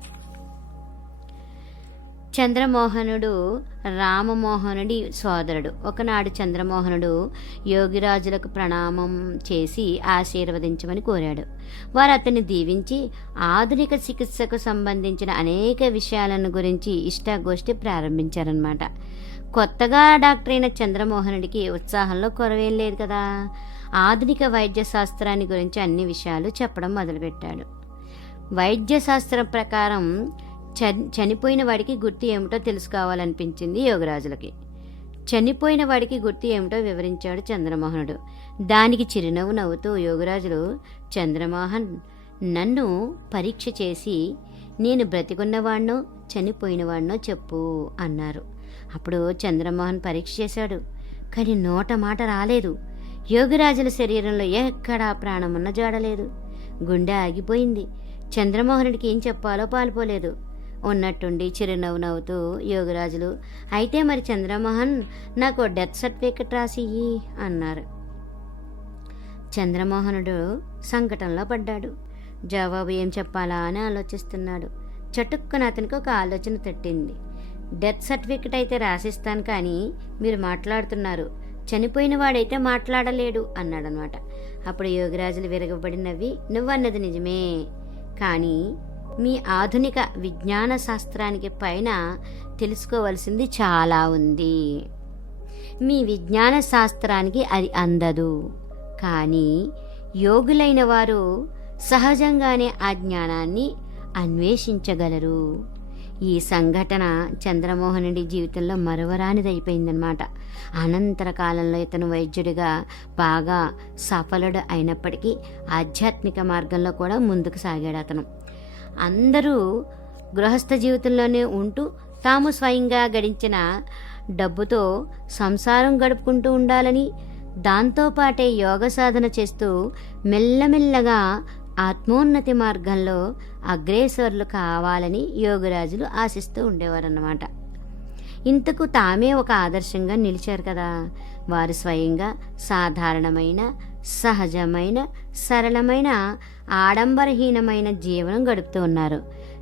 చంద్రమోహనుడు రామమోహనుడి సోదరుడు. ఒకనాడు చంద్రమోహనుడు యోగిరాజులకు ప్రణామం చేసి ఆశీర్వదించమని కోరాడు. వారు అతన్ని దీవించి ఆధునిక చికిత్సకు సంబంధించిన అనేక విషయాలను గురించి ఇష్టాగోష్ఠి ప్రారంభించారన్నమాట. కొత్తగా డాక్టర్ అయిన చంద్రమోహనుడికి ఉత్సాహంలో కొరవేం లేదు కదా. ఆధునిక వైద్య శాస్త్రాన్ని గురించి అన్ని విషయాలు చెప్పడం మొదలుపెట్టాడు. వైద్య శాస్త్రం ప్రకారం చనిపోయిన వాడికి గుర్తు ఏమిటో తెలుసుకోవాలనిపించింది యోగరాజులకి. చనిపోయిన వాడికి గుర్తు ఏమిటో వివరించాడు చంద్రమోహనుడు. దానికి చిరునవ్వు నవ్వుతూ యోగరాజులు, చంద్రమోహన్, నన్ను పరీక్ష చేసి నేను బ్రతికున్నవాణ్ణో చనిపోయినవాణ్ణో చెప్పు అన్నారు. అప్పుడు చంద్రమోహన్ పరీక్ష చేశాడు. కానీ నోట మాట రాలేదు. యోగిరాజుల శరీరంలో ఎక్కడా ప్రాణమున్న జాడలేదు. గుండె ఆగిపోయింది. చంద్రమోహనుడికి ఏం చెప్పాలో పాలుపోలేదు. ఉన్నట్టుండి చిరునవ్వు నవ్వుతూ యోగిరాజులు, అయితే మరి చంద్రమోహన్, నాకు డెత్ సర్టిఫికెట్ రాసి అన్నారు. చంద్రమోహనుడు సంకటంలో పడ్డాడు. జవాబు ఏం చెప్పాలా అని ఆలోచిస్తున్నాడు. చటుక్కున అతనికి ఒక ఆలోచన తట్టింది. డెత్ సర్టిఫికెట్ అయితే రాసిస్తాను, కానీ మీరు మాట్లాడుతున్నారు, చనిపోయిన వాడైతే మాట్లాడలేడు అన్నాడనమాట. అప్పుడు యోగిరాజులు విరగబడి నవ్వి, నువ్వన్నది నిజమే, కానీ మీ ఆధునిక విజ్ఞాన శాస్త్రానికి పైన తెలుసుకోవలసింది చాలా ఉంది. మీ విజ్ఞాన శాస్త్రానికి అది అందదు. కానీ యోగులైన వారు సహజంగానే ఆ జ్ఞానాన్ని అన్వేషించగలరు. ఈ సంఘటన చంద్రమోహనుడి జీవితంలో మరువరానిదైపోయిందనమాట. అనంతర కాలంలో ఇతను వైద్యుడిగా బాగా సఫలుడు అయినప్పటికీ ఆధ్యాత్మిక మార్గంలో కూడా ముందుకు సాగాడు అతను. అందరూ గృహస్థ జీవితంలోనే ఉంటూ తాము స్వయంగా గడించిన డబ్బుతో సంసారం గడుపుకుంటూ ఉండాలని, దాంతోపాటే యోగ సాధన చేస్తూ మెల్లమెల్లగా ఆత్మోన్నతి మార్గంలో అగ్రేసరులు కావాలని యోగిరాజులు ఆశిస్తూ ఉండేవారన్నమాట. ఇంతకు తామే ఒక ఆదర్శంగా నిలిచారు కదా. వారు స్వయంగా సాధారణమైన, సహజమైన, సరళమైన, ఆడంబరహీనమైన జీవనం గడుపుతూ ఉన్నారు.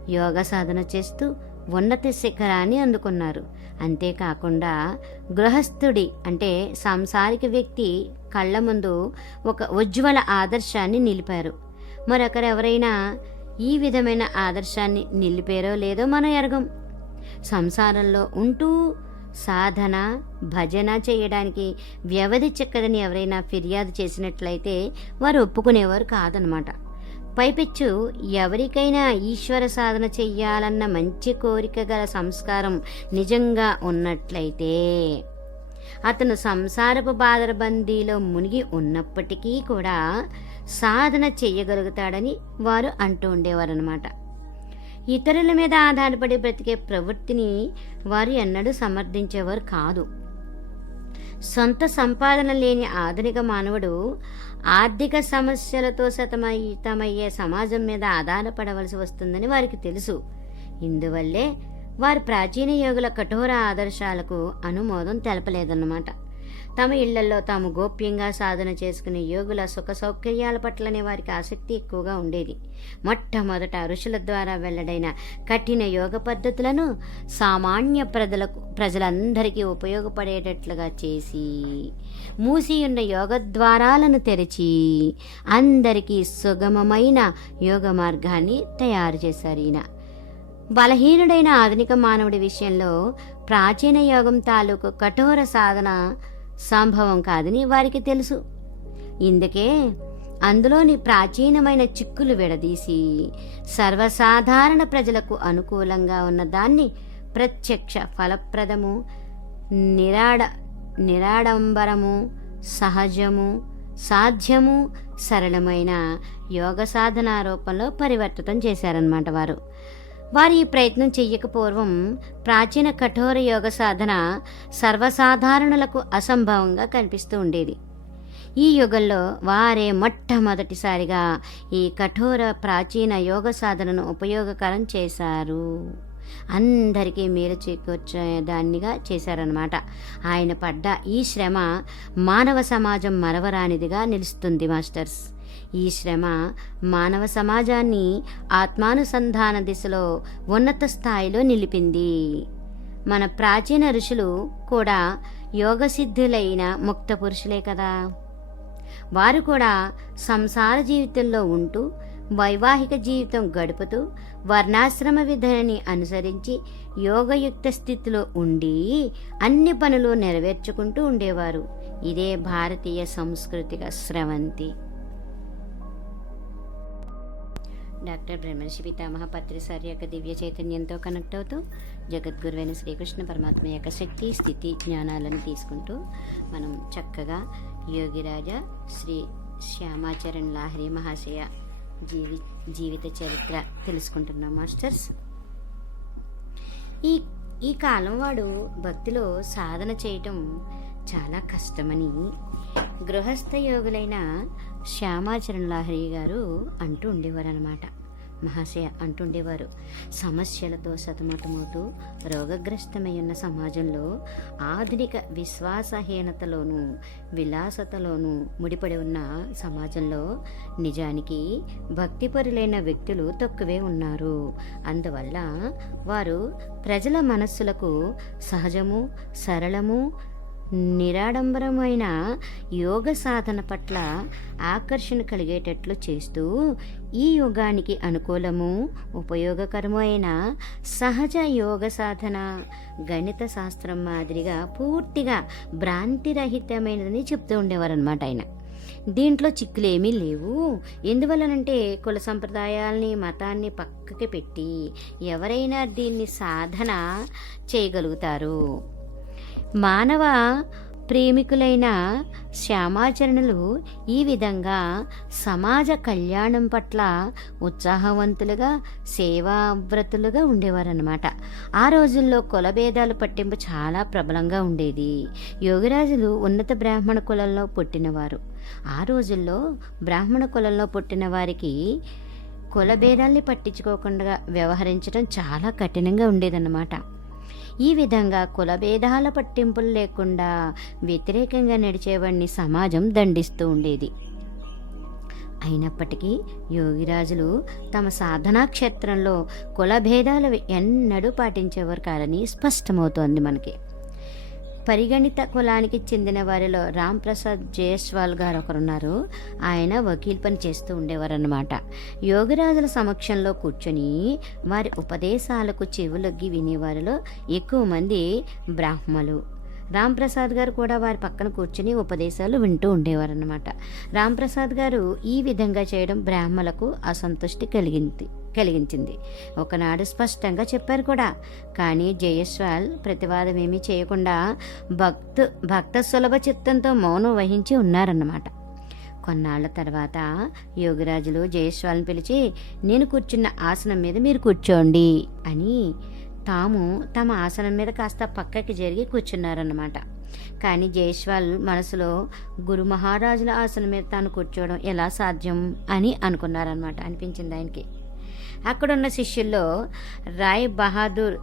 యోగ సాధన చేస్తూ ఉన్నత శిఖరాన్ని అందుకున్నారు. అంతేకాకుండా గృహస్థుడి అంటే సాంసారిక వ్యక్తి కళ్ళ ముందు ఒక ఉజ్వల ఆదర్శాన్ని నిలిపారు. మరొకరెవరైనా ఈ విధమైన ఆదర్శాన్ని నిలిపారో లేదో మనం ఎరగం. సంసారంలో ఉంటూ సాధన, భజన చేయడానికి వ్యవధి చిక్కదని ఎవరైనా ఫిర్యాదు చేసినట్లయితే వారు ఒప్పుకునేవారు కాదనమాట. పైపెచ్చు ఎవరికైనా ఈశ్వర సాధన చెయ్యాలన్న మంచి కోరిక గల సంస్కారం నిజంగా ఉన్నట్లయితే అతను సంసారపు బాదరబందీలో మునిగి ఉన్నప్పటికీ కూడా సాధన చెయ్యగలుగుతాడని వారు అంటూ ఉండేవారనమాట. ఇతరుల మీద ఆధారపడి బ్రతికే ప్రవృత్తిని వారు ఎన్నడూ సమర్థించేవారు కాదు. సొంత సంపాదన లేని ఆధునిక మానవుడు ఆర్థిక సమస్యలతో సతమతమయ్యే సమాజం మీద ఆధారపడవలసి వస్తుందని వారికి తెలుసు. ఇందువల్లే వారు ప్రాచీన యోగుల కఠోర ఆదర్శాలకు అనుమోదం తెలపలేదన్నమాట. తమ ఇళ్లలో తాము గోప్యంగా సాధన చేసుకునే యోగుల సుఖ సౌకర్యాల పట్లనే వారికి ఆసక్తి ఎక్కువగా ఉండేది. మొట్టమొదట ఋషుల ద్వారా వెల్లడైన కఠిన యోగ పద్ధతులను సామాన్య ప్రజలందరికీ ఉపయోగపడేటట్లుగా చేసి, మూసి ఉన్న యోగ ద్వారాలను తెరిచి అందరికీ సుగమమైన యోగ మార్గాన్ని తయారు చేశారు ఈయన. బలహీనుడైన ఆధునిక మానవుడి విషయంలో ప్రాచీన యోగం తాలూకు కఠోర సాధన సంభవం కాదని వారికి తెలుసు. ఇందుకే అందులోని ప్రాచీనమైన చిక్కులు విడదీసి సర్వసాధారణ ప్రజలకు అనుకూలంగా ఉన్న దాన్ని ప్రత్యక్ష ఫలప్రదము, నిరాడంబరము, సహజము, సాధ్యము, సరళమైన యోగ సాధన రూపంలో పరివర్తితం చేశారన్నమాట వారు. వారు ఈ ప్రయత్నం చెయ్యకపోర్వం ప్రాచీన కఠోర యోగ సాధన సర్వసాధారణులకు అసంభవంగా కనిపిస్తూ ఉండేది. ఈ యుగంలో వారే మొట్టమొదటిసారిగా ఈ కఠోర ప్రాచీన యోగ సాధనను ఉపయోగకరం చేశారు. అందరికీ మేలు చేకూర్చేదాన్నిగా చేశారన్నమాట. ఆయన పడ్డ ఈ శ్రమ మానవ సమాజం మరవరానిదిగా నిలుస్తుంది మాస్టర్స్. ఈ శ్రమ మానవ సమాజాన్ని ఆత్మానుసంధాన దిశలో ఉన్నత స్థాయిలో నిలిపింది. మన ప్రాచీన ఋషులు కూడా యోగసిద్ధులైన ముక్త పురుషులే కదా. వారు కూడా సంసార జీవితంలో ఉంటూ వైవాహిక జీవితం గడుపుతూ వర్ణాశ్రమ విధానాన్ని అనుసరించి యోగయుక్త స్థితిలో ఉండి అన్ని పనులు నెరవేర్చుకుంటూ ఉండేవారు. ఇదే భారతీయ సంస్కృతిక స్రవంతి. డాక్టర్ బ్రహ్మర్షి పితామహ పత్రిసారి యొక్క దివ్య చైతన్యంతో కనెక్ట్ అవుతూ జగద్గురువైన శ్రీకృష్ణ పరమాత్మ యొక్క శక్తి, స్థితి, జ్ఞానాలను తీసుకుంటూ మనం చక్కగా యోగిరాజా శ్రీ శ్యామాచరణ్ లాహిరి మహాశయ జీవిత చరిత్ర తెలుసుకుంటున్నాం మాస్టర్స్. ఈ కాలం వాడు భక్తిలో సాధన చేయటం చాలా కష్టమని గృహస్థ యోగులైన శ్యామాచరణ్ లాహిరి గారు అంటూ ఉండేవారు అనమాట. మహాశయ అంటుండేవారు, సమస్యలతో సతమతమవుతూ రోగగ్రస్తమై ఉన్న సమాజంలో ఆధునిక విశ్వాసహీనతలోనూ విలాసతలోనూ ముడిపడి ఉన్న సమాజంలో నిజానికి భక్తిపరులైన వ్యక్తులు తక్కువే ఉన్నారు. అందువల్ల వారు ప్రజల మనస్సులకు సహజము, సరళము, నిరాడంబరమైన యోగ సాధన పట్ల ఆకర్షణ కలిగేటట్లు చేస్తూ ఈ యుగానికి అనుకూలము ఉపయోగకరము అయిన సహజ యోగ సాధన గణిత శాస్త్రం మాదిరిగా పూర్తిగా భ్రాంతిరహితమైనదని చెప్తూ ఉండేవారు అనమాట ఆయన. దీంట్లో చిక్కులేమీ లేవు. ఎందువలనంటే కుల సంప్రదాయాల్ని మతాన్ని పక్కకి పెట్టి ఎవరైనా దీన్ని సాధన చేయగలుగుతారు. మానవ ప్రేమికులైన శ్యామాచరణులు ఈ విధంగా సమాజ కళ్యాణం పట్ల ఉత్సాహవంతులుగా సేవావ్రతులుగా ఉండేవారన్నమాట. ఆ రోజుల్లో కులభేదాలు పట్టింపు చాలా ప్రబలంగా ఉండేది. యోగిరాజులు ఉన్నత బ్రాహ్మణ కులంలో పుట్టినవారు. ఆ రోజుల్లో బ్రాహ్మణ కులంలో పుట్టిన వారికి కులభేదాల్ని పట్టించుకోకుండా వ్యవహరించడం చాలా కఠినంగా ఉండేదన్నమాట. ఈ విధంగా కులభేదాల పట్టింపులు లేకుండా వ్యతిరేకంగా నడిచేవాడిని సమాజం దండిస్తూ ఉండేది. అయినప్పటికీ యోగిరాజులు తమ సాధనా క్షేత్రంలో కులభేదాలు ఎన్నడూ పాటించేవారు కాదని స్పష్టమవుతోంది మనకి. పరిగణిత కులానికి చెందిన వారిలో రామ్ ప్రసాద్ జయస్వాల్ గారు ఒకరున్నారు. ఆయన వకీల్ పని చేస్తూ ఉండేవారన్నమాట. యోగిరాజుల సమక్షంలో కూర్చొని వారి ఉపదేశాలకు చెవులొగ్గి వినేవారిలో ఎక్కువ మంది బ్రాహ్మలు. రామ్ ప్రసాద్ గారు కూడా వారి పక్కన కూర్చుని ఉపదేశాలు వింటూ ఉండేవారన్నమాట. రామ్ ప్రసాద్ గారు ఈ విధంగా చేయడం బ్రాహ్మలకు అసంతృష్టి కలిగించింది. ఒకనాడు స్పష్టంగా చెప్పారు కూడా. కానీ జయస్వాల్ ప్రతివాదం ఏమీ చేయకుండా భక్త సులభ చిత్తంతో మౌనం వహించి ఉన్నారన్నమాట. కొన్నాళ్ల తర్వాత యోగిరాజులు జయస్వాల్ని పిలిచి, నేను కూర్చున్న ఆసనం మీద మీరు కూర్చోండి అని తాము తమ ఆసనం మీద కాస్త పక్కకి జరిగి కూర్చున్నారన్నమాట. కానీ జయస్వాల్ మనసులో గురు మహారాజుల ఆసనం మీద తాను కూర్చోవడం ఎలా సాధ్యం అని అనిపించింది ఆయనకి. అక్కడున్న శిష్యుల్లో రాయ్ బహాదూర్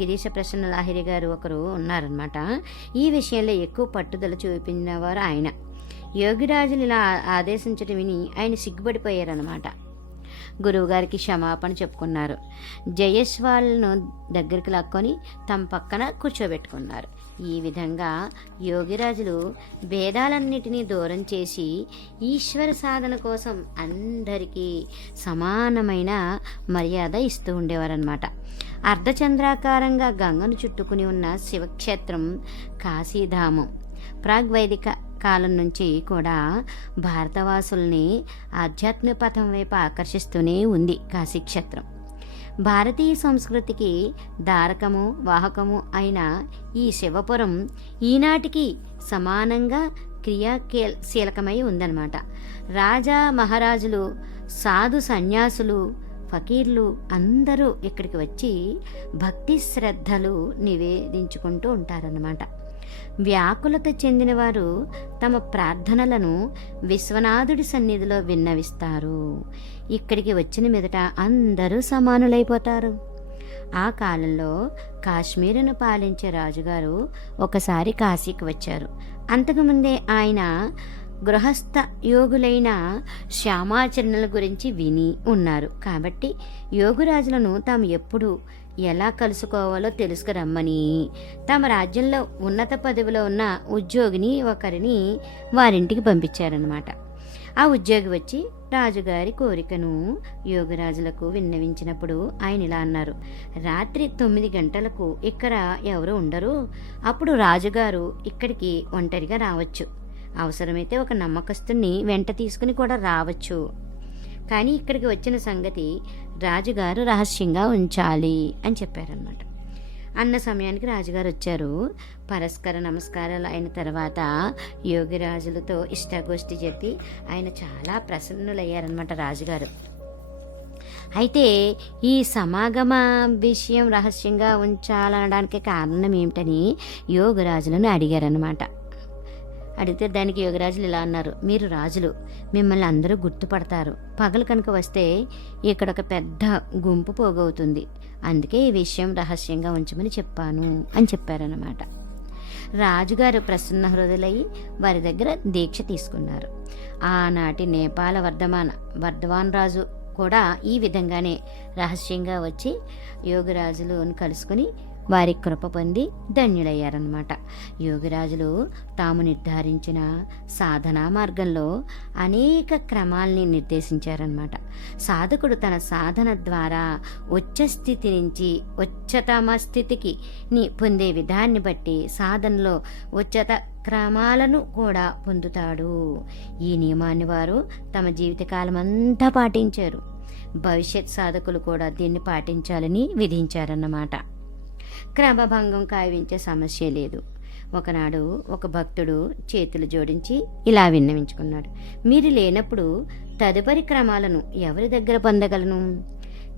గిరీశ ప్రసన్న లాహిరి గారు ఒకరు ఉన్నారనమాట. ఈ విషయంలో ఎక్కువ పట్టుదల చూపినవారు ఆయన. యోగిరాజులు ఇలా ఆదేశించడం విని ఆయన సిగ్గుపడిపోయారనమాట. గురువుగారికి క్షమాపణ చెప్పుకున్నారు. జయస్వాల్ను దగ్గరికి లాక్కొని తమ పక్కన కూర్చోబెట్టుకున్నారు. ఈ విధంగా యోగిరాజులు భేదాలన్నిటినీ దూరం చేసి ఈశ్వర సాధన కోసం అందరికీ సమానమైన మర్యాద ఇస్తూ ఉండేవారన్నమాట. అర్ధచంద్రాకారంగా గంగను చుట్టుకుని ఉన్న శివక్షేత్రం కాశీధామం ప్రాగ్వైదిక కాలం నుంచి కూడా భారతవాసుల్ని ఆధ్యాత్మిక పథం వైపు ఆకర్షిస్తూనే ఉంది కాశీక్షేత్రం. భారతీయ సంస్కృతికి దారకము వాహకము అయిన ఈ శివపురం ఈనాటికి సమానంగా క్రియాశీలకమై ఉందన్నమాట. రాజా మహారాజులు, సాధు సన్యాసులు, ఫకీర్లు అందరూ ఇక్కడికి వచ్చి భక్తి శ్రద్ధలు నివేదించుకుంటూ ఉంటారన్నమాట. వ్యాకులత చెందినవారు తమ ప్రార్థనలను విశ్వనాథుడి సన్నిధిలో విన్నవిస్తారు. ఇక్కడికి వచ్చిన మీదట అందరూ సమానులైపోతారు. ఆ కాలంలో కాశ్మీరును పాలించే రాజుగారు ఒకసారి కాశీకి వచ్చారు. అంతకుముందే ఆయన గృహస్థ యోగులైన శ్యామాచరణల గురించి విని ఉన్నారు. కాబట్టి యోగురాజులను తాము ఎప్పుడు ఎలా కలుసుకోవాలో తెలుసుకురమ్మని తమ రాజ్యంలో ఉన్నత పదవిలో ఉన్న ఉద్యోగిని ఒకరిని వారింటికి పంపించారనమాట. ఆ ఉద్యోగి వచ్చి రాజుగారి కోరికను యోగిరాజులకు విన్నవించినప్పుడు ఆయన ఇలా అన్నారు, రాత్రి 9 గంటలకు ఇక్కడ ఎవరు ఉండరు. అప్పుడు రాజుగారు ఇక్కడికి ఒంటరిగా రావచ్చు. అవసరమైతే ఒక నమ్మకస్తుని వెంట తీసుకుని కూడా రావచ్చు. కానీ ఇక్కడికి వచ్చిన సంగతి రాజుగారు రహస్యంగా ఉంచాలి అని చెప్పారనమాట. అన్న సమయానికి రాజుగారు వచ్చారు. పరస్పర నమస్కారాలు అయిన తర్వాత యోగిరాజులతో ఇష్టాగోష్ఠి చెప్పి ఆయన చాలా ప్రసన్నులయ్యారనమాట రాజుగారు. అయితే ఈ సమాగమ విషయం రహస్యంగా ఉంచాలనడానికి కారణం ఏమిటని యోగిరాజులను అడిగారనమాట. అడిగితే దానికి యోగిరాజులు ఇలా అన్నారు, మీరు రాజులు, మిమ్మల్ని అందరూ గుర్తుపడతారు. పగలు కనుక వస్తే ఇక్కడ ఒక పెద్ద గుంపు పోగవుతుంది. అందుకే ఈ విషయం రహస్యంగా ఉంచమని చెప్పాను అని చెప్పారన్నమాట. రాజుగారు ప్రసన్న హృదయులై వారి దగ్గర దీక్ష తీసుకున్నారు. ఆనాటి నేపాల వర్ధమాన్ రాజు కూడా ఈ విధంగానే రహస్యంగా వచ్చి యోగిరాజులను కలుసుకుని వారి కృప పొంది ధన్యులయ్యారన్నమాట. యోగిరాజులు తాము నిర్ధారించిన సాధనా మార్గంలో అనేక క్రమాల్ని నిర్దేశించారన్నమాట. సాధకుడు తన సాధన ద్వారా ఉచ్చ స్థితి నుంచి ఉచ్చతమ స్థితికి పొందే విధాన్ని బట్టి సాధనలో ఉచ్చత క్రమాలను కూడా పొందుతాడు. ఈ నియమాన్ని వారు తమ జీవితకాలం అంతా పాటించారు. భవిష్యత్ సాధకులు కూడా దీన్ని పాటించాలని విధించారన్నమాట. క్రమభంగం కావించే సమస్య లేదు. ఒకనాడు ఒక భక్తుడు చేతులు జోడించి ఇలా విన్నవించుకున్నాడు, మీరు లేనప్పుడు తదుపరి క్రమాలను ఎవరి దగ్గర పొందగలను?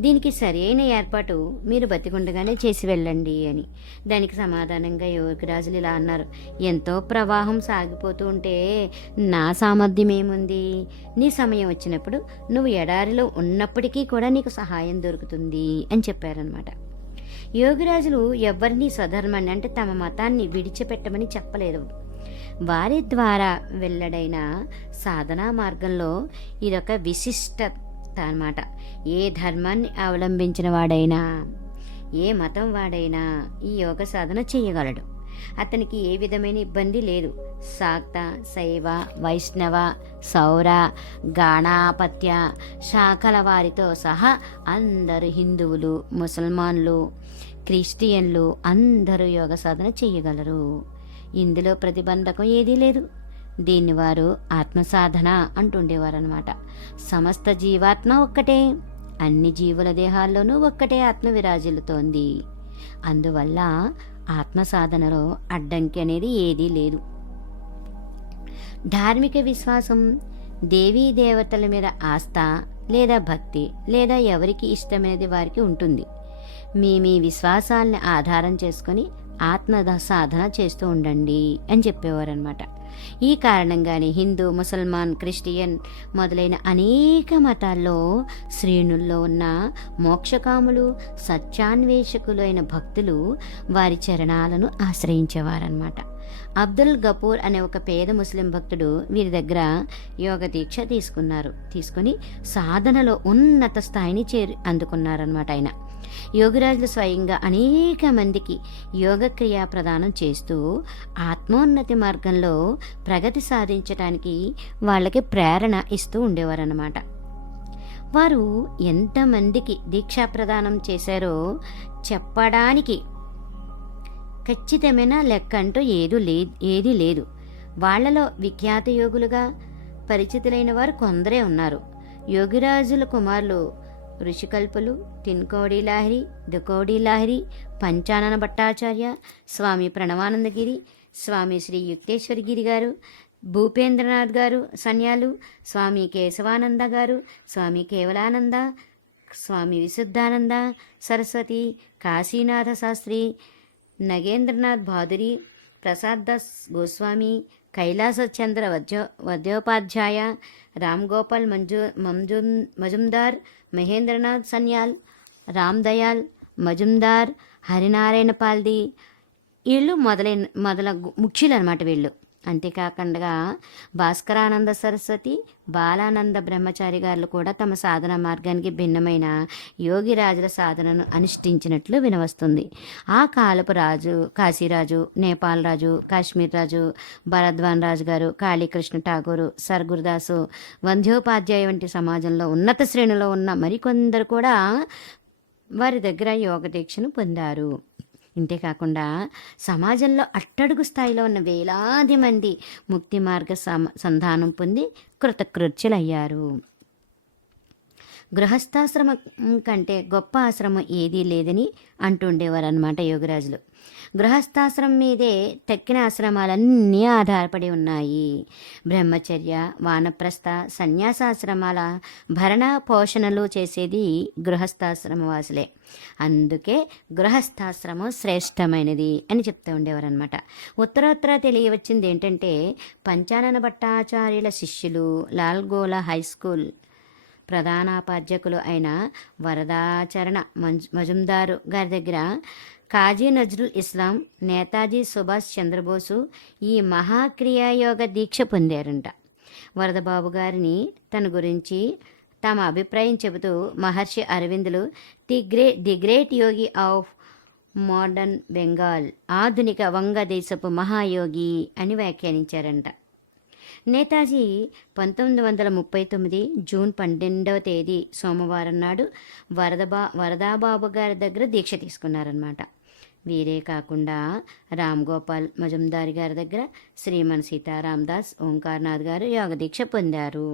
దీనికి సరైన ఏర్పాటు మీరు బతికుండగానే చేసి వెళ్ళండి అని. దానికి సమాధానంగా యోగిరాజులు ఇలా అన్నారు, ఎంతో ప్రవాహం సాగిపోతూ ఉంటే నా సామర్థ్యం ఏముంది? నీ సమయం వచ్చినప్పుడు నువ్వు ఎడారిలో ఉన్నప్పటికీ కూడా నీకు సహాయం దొరుకుతుంది అని చెప్పారనమాట. యోగిరాజులు ఎవరిని స్వధర్మాన్ని అంటే తమ మతాన్ని విడిచిపెట్టమని చెప్పలేదు. వారి ద్వారా వెల్లడైన సాధనా మార్గంలో ఇదొక విశిష్టత అన్నమాట. ఏ ధర్మాన్ని అవలంబించిన వాడైనా, ఏ మతం వాడైనా ఈ యోగ సాధన చేయగలడు. అతనికి ఏ విధమైన ఇబ్బంది లేదు. శాక్త, శైవ, వైష్ణవ, సౌర, గాణాపత్య శాఖల వారితో సహా అందరూ హిందువులు, ముసల్మాన్లు, క్రిస్టియన్లు అందరూ యోగ సాధన చేయగలరు. ఇందులో ప్రతిబంధకం ఏదీ లేదు. దీన్ని వారు ఆత్మసాధన అంటుండేవారు అనమాట. సమస్త జీవాత్మ ఒక్కటే, అన్ని జీవుల దేహాల్లోనూ ఒక్కటే ఆత్మ విరాజిల్లుతోంది. అందువల్ల ఆత్మ సాధనలో అడ్డంకి అనేది ఏదీ లేదు. ధార్మిక విశ్వాసం, దేవీ దేవతల మీద ఆస్థ లేదా భక్తి లేదా ఎవరికి ఇష్టమైనది వారికి ఉంటుంది. మీ విశ్వాసాలని ఆధారం చేసుకొని ఆత్మ సాధన చేస్తూ ఉండండి అని చెప్పేవారనమాట. ఈ కారణంగానే హిందూ, ముసల్మాన్, క్రిస్టియన్ మొదలైన అనేక మతాల్లో శ్రేణుల్లో ఉన్న మోక్షకాములు, సత్యాన్వేషకులు అయిన భక్తులు వారి చరణాలను ఆశ్రయించేవారనమాట. అబ్దుల్ గఫూర్ అనే ఒక పేద ముస్లిం భక్తుడు వీరి దగ్గర యోగ దీక్ష తీసుకుని సాధనలో ఉన్నత స్థాయిని అందుకున్నారనమాట. ఆయన యోగిరాజులు స్వయంగా అనేక మందికి యోగక్రియ ప్రదానం చేస్తూ ఆత్మోన్నతి మార్గంలో ప్రగతి సాధించడానికి వాళ్ళకి ప్రేరణ ఇస్తూ ఉండేవారన్నమాట. వారు ఎంతమందికి దీక్షా ప్రదానం చేశారో చెప్పడానికి ఖచ్చితమైన లెక్క అంటూ ఏదీ లేదు. వాళ్లలో విఖ్యాత యోగులుగా పరిచితులైన వారు కొందరే ఉన్నారు. యోగిరాజుల కుమారులు ఋషికల్పులు, తిన్కోడి లాహిరి, దుకోడి లాహిరి, పంచానన భట్టాచార్య, స్వామి ప్రణవానందగిరి, స్వామి శ్రీ యుక్తేశ్వరగిరి గారు, భూపేంద్రనాథ్ గారు సన్యాలు, స్వామి కేశవానంద గారు, స్వామి కేవలానంద, స్వామి విశుద్ధానంద సరస్వతి, కాశీనాథ శాస్త్రి, నగేంద్రనాథ్ భాదురి, ప్రసాద్ దాస్ గోస్వామి, కైలాస చంద్ర వద్యోపాధ్యాయ, రామ్ గోపాల్ మజుందార్, మహేంద్రనాథ్ సన్యాల్, రామ్ దయాల్ మజుందార్, హరినారాయణ పాల్ది, వీళ్ళు మొదల ముఖ్యులు అనమాట వీళ్ళు. అంతేకాకుండా భాస్కరానంద సరస్వతి, బాలానంద బ్రహ్మచారి గారు కూడా తమ సాధన మార్గానికి భిన్నమైన యోగిరాజుల సాధనను అనుష్ఠించినట్లు వినవస్తుంది. ఆ కాలపు రాజు కాశీరాజు, నేపాల్ రాజు, కాశ్మీర్ రాజు, భరద్వాన్ రాజు గారు, కాళీకృష్ణ ఠాగూరు, సర్ గురుదాసు, వంద్యోపాధ్యాయ వంటి సమాజంలో ఉన్నత శ్రేణిలో ఉన్న మరికొందరు కూడా వారి దగ్గర యోగ దీక్షను పొందారు. ఇంతేకాకుండా సమాజంలో అట్టడుగు స్థాయిలో ఉన్న వేలాది మంది ముక్తి మార్గ సంధానం పొంది కృతకృత్యులయ్యారు. గృహస్థాశ్రమం కంటే గొప్ప ఆశ్రమం ఏదీ లేదని అంటుండేవారు అనమాట యోగిరాజులు. గృహస్థాశ్రమం మీదే తక్కిన ఆశ్రమాలన్నీ ఆధారపడి ఉన్నాయి. బ్రహ్మచర్య, వానప్రస్థ, సన్యాసాశ్రమాల భరణ పోషణలు చేసేది గృహస్థాశ్రమవాసులే. అందుకే గృహస్థాశ్రమం శ్రేష్టమైనది అని చెప్తూ ఉండేవారు అనమాట. ఉత్తరోత్తర తెలియవచ్చింది ఏంటంటే పంచానన భట్టాచార్యుల శిష్యులు లాల్గోల హై స్కూల్ ప్రధానోపాధ్యాయులు అయిన వరదాచరణ మజుందారు గారి దగ్గర కాజీ నజ్రుల్ ఇస్లాం, నేతాజీ సుభాష్ చంద్రబోసు ఈ మహాక్రియాయోగ దీక్ష పొందారంట. వరదబాబు గారిని తన గురించి తమ అభిప్రాయం చెబుతూ మహర్షి అరవిందులు the great yogi of modern Bengal, ఆధునిక వంగదేశపు మహాయోగి అని వ్యాఖ్యానించారంట. నేతాజీ 1939 జూన్ 12వ తేదీ సోమవారం నాడు వరదాబాబు గారి దగ్గర దీక్ష తీసుకున్నారనమాట. వీరే కాకుండా రామ్ గోపాల్ మజుందార్ గారి దగ్గర శ్రీమన్ సీతారామదాస్ ఓంకార్నాథ్ గారు యోగ దీక్ష పొందారు.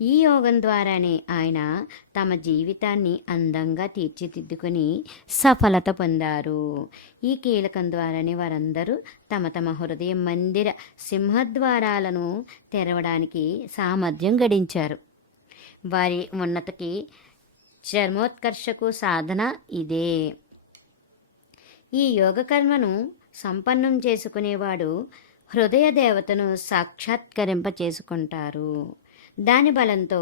ఈ యోగం ద్వారానే ఆయన తమ జీవితాన్ని అందంగా తీర్చిదిద్దుకొని సఫలత పొందారు. ఈ కీలకం ద్వారానే వారందరూ తమ తమ హృదయ మందిర సింహద్వారాలను తెరవడానికి సామర్థ్యం గడించారు. వారి ఉన్నతికి చర్మోత్కర్షకు సాధన ఇదే. ఈ యోగ కర్మను సంపన్నం చేసుకునేవాడు హృదయ దేవతను సాక్షాత్కరింప చేసుకుంటారు. దాని బలంతో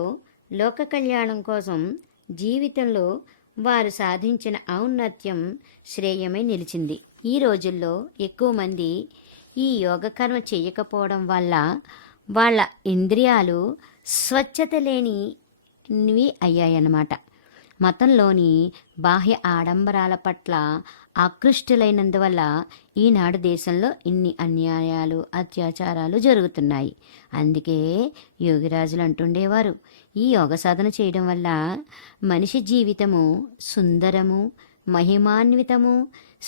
లోక కళ్యాణం కోసం జీవితంలో వారు సాధించిన ఔన్నత్యం శ్రేయమై నిలిచింది. ఈ రోజుల్లో ఎక్కువ మంది ఈ యోగ కర్మ చేయకపోవడం వల్ల వాళ్ళ ఇంద్రియాలు స్వచ్ఛత లేనివి అయ్యాయన్నమాట. మతంలోని బాహ్య ఆడంబరాల పట్ల ఆకృష్టులైనందువల్ల ఈనాడు దేశంలో ఇన్ని అన్యాయాలు అత్యాచారాలు జరుగుతున్నాయి. అందుకే యోగిరాజులు అంటుండేవారు, ఈ యోగ సాధన చేయడం వల్ల మనిషి జీవితము సుందరము, మహిమాన్వితము,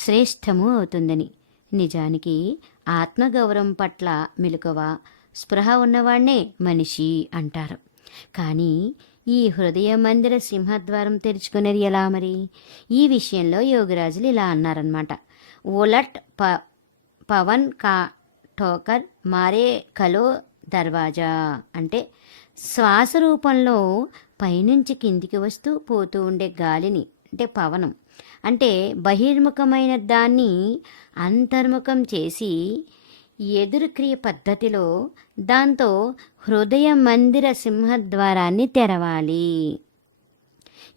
శ్రేష్టము అవుతుందని. నిజానికి ఆత్మగౌరవం పట్ల మెలకువ, స్పృహ ఉన్నవాడినే మనిషి అంటారు. కానీ ఈ హృదయ మందిర సింహద్వారం తెరుచుకునేది ఎలా మరి? ఈ విషయంలో యోగిరాజులు ఇలా అన్నారన్నమాట. ఓలట్ పవన్ కా ఠోకర్ మారే కలో దర్వాజా అంటే శ్వాస రూపంలో పైనుంచి కిందికి వస్తూ పోతూ ఉండే గాలిని, అంటే పవనం అంటే బహిర్ముఖమైన దాన్ని అంతర్ముఖం చేసి ఎదురు క్రియ పద్ధతిలో దాంతో హృదయ మందిర సింహద్వారాన్ని తెరవాలి.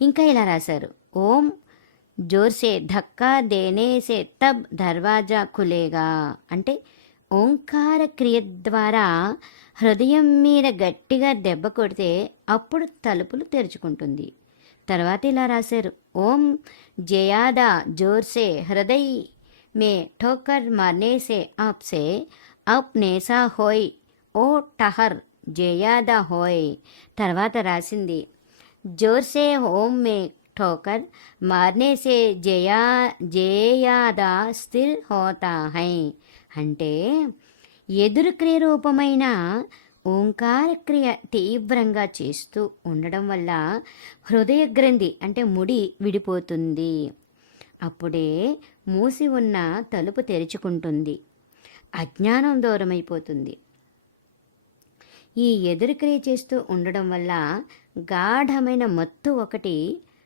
ఇంకా ఇలా రాశారు, ఓం జోర్సే ధక్కా దేనేసే తబ్ దర్వాజా ఖులేగా అంటే ఓంకార క్రియ ద్వారా హృదయం మీద గట్టిగా దెబ్బ కొడితే అప్పుడు తలుపులు తెరుచుకుంటుంది. తర్వాత ఇలా రాశారు, ఓం జయాదా జోర్సే హృదయ్ మే ఠోకర్ మార్నే సే ఆప్సే అప్ నేసా హోయ్ ఓ టహర్ జయాదా హోయ్. తర్వాత రాసింది, జోర్సే ఓం మే ఠోకర్ మార్నే సే జయాదా స్థిర్ హోతా హై అంటే ఎదురు క్రియ రూపమైన ఓంకార క్రియ తీవ్రంగా చేస్తూ ఉండడం వల్ల హృదయ గ్రంథి అంటే ముడి విడిపోతుంది. అప్పుడే మూసి ఉన్న తలుపు తెరుచుకుంటుంది, అజ్ఞానం దూరమైపోతుంది. ఈ ఎదురుక్రియ చేస్తూ ఉండడం వల్ల గాఢమైన మత్తు ఒకటి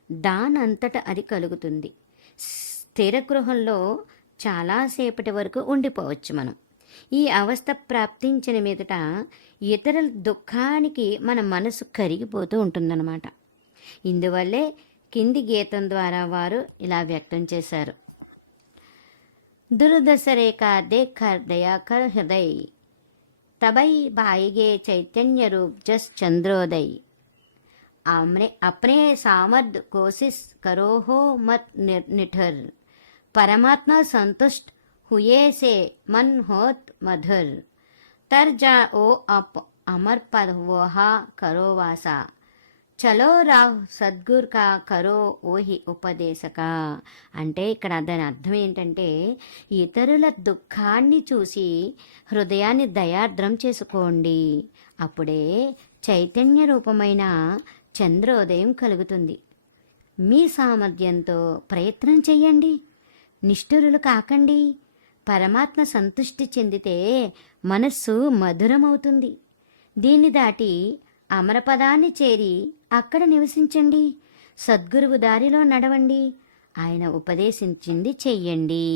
దానంతట అది కలుగుతుంది. స్థిర గృహంలో చాలాసేపటి వరకు ఉండిపోవచ్చు మనం. ఈ అవస్థ ప్రాప్తించిన మీదట ఇతరుల దుఃఖానికి మన మనసు కరిగిపోతూ ఉంటుందన్నమాట. ఇందువల్లే కింది గీతం ద్వారా వారు ఇలా వ్యక్తం చేశారు, దుర్దశరేఖ దేఖర్ దయాకర్ హృదయ్ తబై భాయిగే చైతన్య రూప్ జస్ చంద్రోదయ్ అప్నే సామర్థ్ కోशिश करो हो मत निठर परमात्मा संतुष्ट हुए से मन होत मधुर तर जा ओ अमर पद वोहा करो वासा చలో రావ్ సద్గురు కా కరో ఓహి ఉపదేశక అంటే ఇక్కడ దాని అర్థం ఏంటంటే ఇతరుల దుఃఖాన్ని చూసి హృదయాన్ని దయార్ద్రం చేసుకోండి, అప్పుడే చైతన్య రూపమైన చంద్రోదయం కలుగుతుంది. మీ సామర్థ్యంతో ప్రయత్నం చెయ్యండి, నిష్ఠురులు కాకండి. పరమాత్మ సంతృష్టి చెందితే మనస్సు మధురమవుతుంది. దీన్ని దాటి అమరపదాన్ని చేరి అక్కడ నివసించండి. సద్గురువు దారిలో నడవండి. ఆయన ఉపదేశించింది చెయ్యండి.